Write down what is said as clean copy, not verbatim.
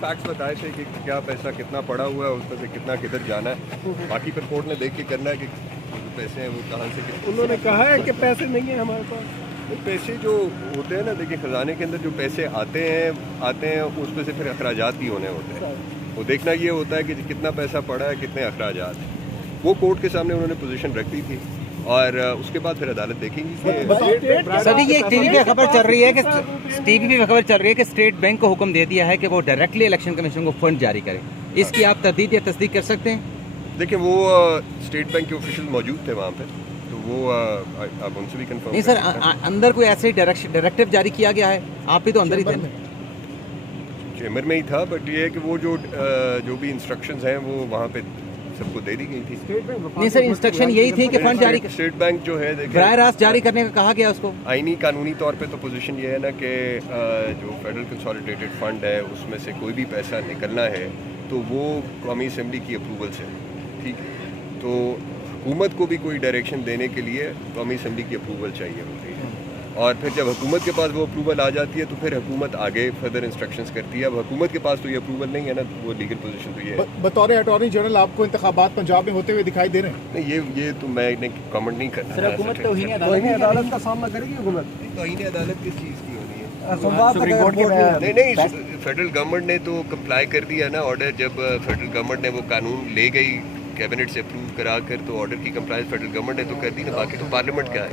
Facts बताए थे कि क्या पैसा कितना पड़ा हुआ है, उसमें से कितना किधर जाना है, बाकी फिर कोर्ट ने देख के करना है कि जो पैसे हैं वो कहाँ से कितने। उन्होंने कहा है कि पैसे नहीं हैं हमारे पास। पैसे जो होते हैं ना, देखिए खजाने के अंदर जो पैसे आते हैं उसमें से फिर अखराजात भी होने होते हैं। वो देखना ये होता है कि कितना पैसा पड़ा है, कितने अखराजात हैं। वो कोर्ट के सामने उन्होंने पोजीशन रख दी थी और उसके बाद फिर अदालत देखेंगी कि सर ये टीवी पे खबर चल रही है कि स्टेट बैंक को हुक्म दे दिया है कि वो डायरेक्टली इलेक्शन कमीशन को फंड जारी करे। इसकी आप तरदीद या तस्दीक कर सकते हैं? देखिए वो स्टेट बैंक के ऑफिशियल मौजूद थे वहाँ पे, तो वो आप उनसे भी कंफर्म नहीं सर, अंदर कोई ऐसे डायरेक्टिव जारी किया गया है? आप भी तो अंदर ही थे। चेम्बर में ही था, बट ये है कि वो जो भी इंस्ट्रक्शंस हैं वो वहाँ पे सबको दे दी गई थी। नहीं सर, इंस्ट्रक्शन यही थी कि फंड जारी, स्टेट बैंक जो है बराह रास्त जारी करने का कहा गया उसको। आईनी कानूनी तौर पे तो पोजीशन ये है ना कि जो फेडरल कंसोलिडेटेड फंड है उसमें से कोई भी पैसा निकलना है तो वो कौमी असेंबली की अप्रूवल से, ठीक है, तो हुकूमत को भी कोई डायरेक्शन देने के लिए कौमी असेंबली की अप्रूवल चाहिए होती है, और फिर जब हुकूमत के पास वो अप्रूवल आ जाती है तो फिर हुकूमत आगे फर्दर इंस्ट्रक्शंस करती है। अब हुकूमत के पास तो ये अप्रूवल नहीं है ना, वो लीगल पोजीशन तो ये है। बतौर अटॉर्नी जनरल आपको इंतखाबात पंजाब में होते हुए दिखाई दे रहे हैं? नहीं, ये तो मैं कमेंट नहीं करना। सर हुकूमत तौहीन अदालत का सामना करेगी हुकूमत? तौहीन अदालत किस चीज़ की होनी है? सुप्रीम कोर्ट के नहीं, फेडरल गवर्नमेंट ने तो कंप्लाई कर दिया ना ऑर्डर। जब फेडरल गवर्नमेंट ने वो कानून ले गई कैबिनेट से अप्रूव करा कर, तो ऑर्डर की कंप्लाइंस फेडरल गवर्नमेंट ने तो कर दी ना, बाकी तो पार्लियामेंट का है।